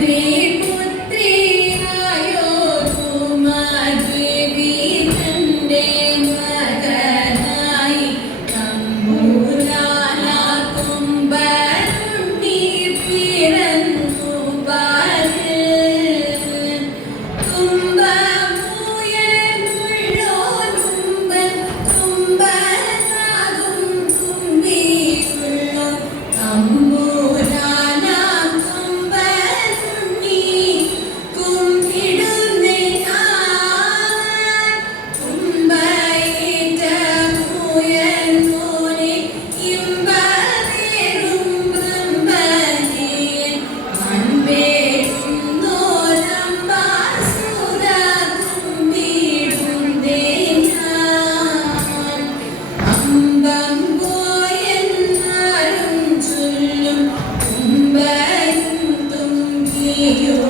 Great you.